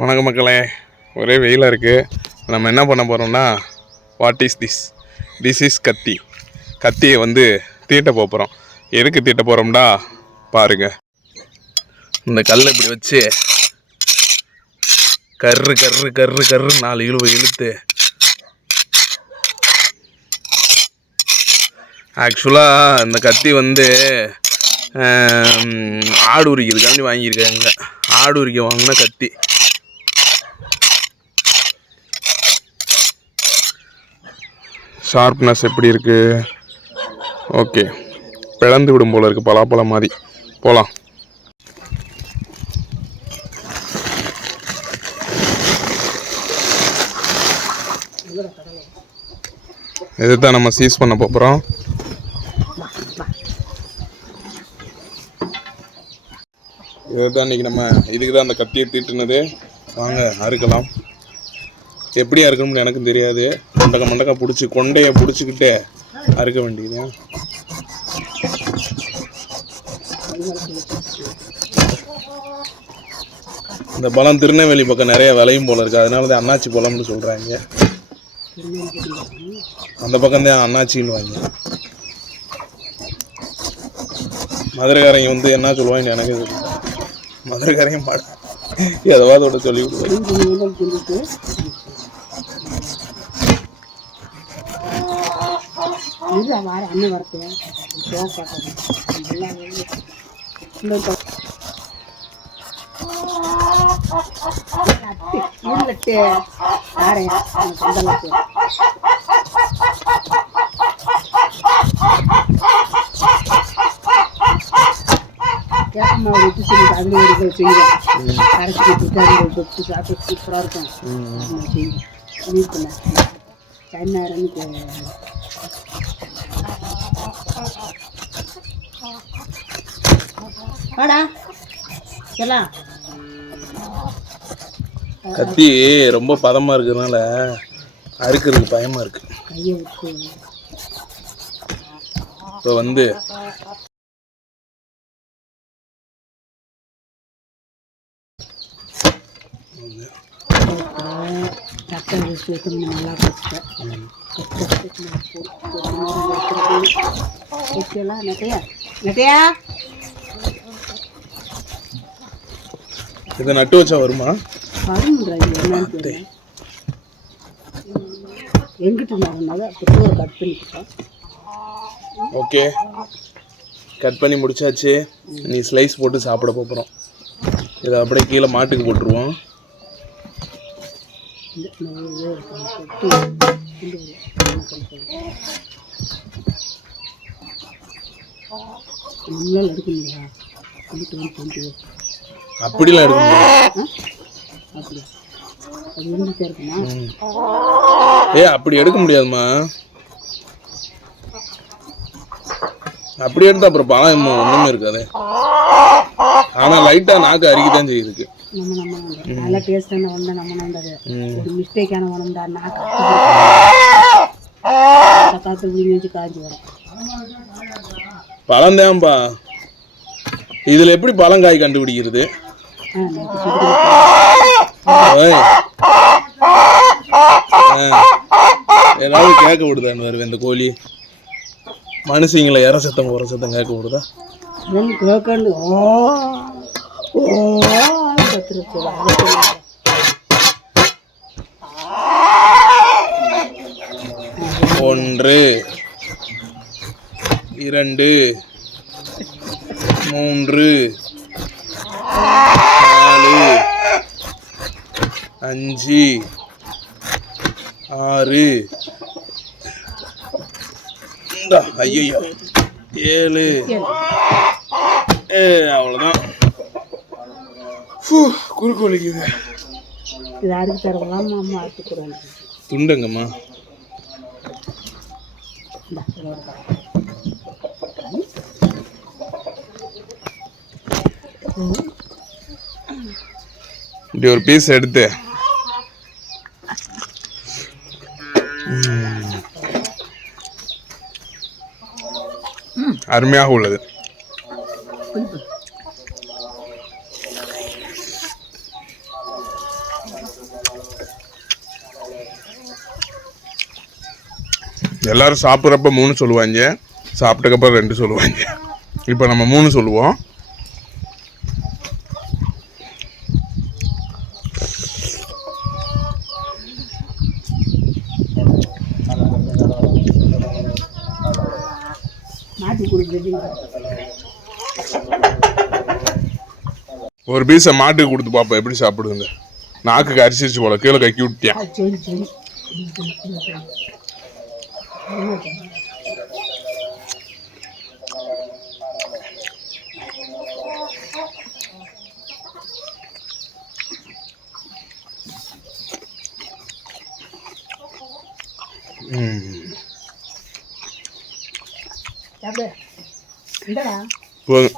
வணக்கம் மக்களே, ஒரே வெயிலாக இருக்குது. நம்ம என்ன பண்ண போகிறோம்னா, வாட் இஸ் திஸ் இஸ் கத்தியை தீட்ட போகிறோம். எதுக்கு தீட்ட போகிறோம்னா பாருங்கள். இந்த கல்லை இப்படி வச்சு கர்ரு கர்ரு கர்ரு கர்ரு 4 இழுத்து ஆக்சுவலாக இந்த கத்தி ஆடு உரிக்கிறதுக்காண்டி வாங்கியிருக்காங்க. ஆடு உரிக்க வாங்கின கத்தி. ஷார்ப்னஸ் எப்படி இருக்குது? ஓகே, பிளந்து விடும் போல் இருக்குது, பலாப்பழம் மாதிரி. போகலாம். இதுதான் நம்ம சீஸ் பண்ண போகிறோம். இதுதான் இன்றைக்கி நம்ம இதுக்கு தான் அந்த கத்தியை தீட்டுனது. வாங்க அறுக்கலாம். எப்படி அறுக்கணும்னு எனக்கும் தெரியாது. மண்டக்கா பிடிச்சி கொண்டையை பிடிச்சிக்கிட்டே அறுக்க வேண்டியது. இந்த பழம் திருநெல்வேலி பக்கம் நிறைய விளையும் போல இருக்குது. அதனால தான் அண்ணாச்சி பழம்னு சொல்கிறாங்க. அந்த பக்கம் தான் அண்ணாச்சின்னு வாங்க. மதுரைக்காரங்க என்ன சொல்லுவாங்க எனக்கு மதுரைக்காரங்க மாட எதவாதோட சொல்லி விடுவாங்க. சூப்பராக இருக்கும். கத்தி ரொம்ப பதமா இருக்கிறதுனால அறுக்கிறதுக்கு பயமா இருக்கு. இப்போ இதை நட்டு வச்சா வருமா? ஓகே, கட் பண்ணி முடிச்சாச்சு. நீ ஸ்லைஸ் போட்டு சாப்பிட போகிறோம். இதை அப்படியே கீழே மாட்டுக்கு போட்டுருவோம். அப்படிலாம் எடுக்க முடியாது. அப்படி எடுக்க முடியாதுமா. அப்படி எடுத்தா அப்புறம் பழம் ஒண்ணுமே இருக்காது. ஆனா லைட்டா நாக்கு அரிக்கதான் செய்யுது. பழம் தான்பா. இதுல எப்படி பழங்காய் கண்டுபிடிக்கிறது? ஏதாவது கேட்க விடுதான்னு வருவேன் இந்த கோழி. மனுஷங்களை இற சத்தம் ஒரு சத்தம் கேட்க விடுதா? ஒன்று, 2, 3, 4, 5, 6, ஐயோ 7, அவ்வளோதான். குறுக்கு வலிக்குது. துண்டுங்கம்மா. இப்படி ஒரு பீஸ் எடுத்து அருமையாக உள்ளது. எல்லாரும் சாப்பிட்றப்ப 3 சொல்லுவாங்க, சாப்பிட்டக்கப்புறம் 2 சொல்லுவாங்க. இப்போ நம்ம 3 சொல்லுவோம். ஒரு பீஸை மாட்டுக்கு கொடுத்து பார்ப்போம் எப்படி சாப்பிடுங்க. நாக்குக்கு அரிசிச்சு போல கீழே கக்கி விட்டியான். போதும்.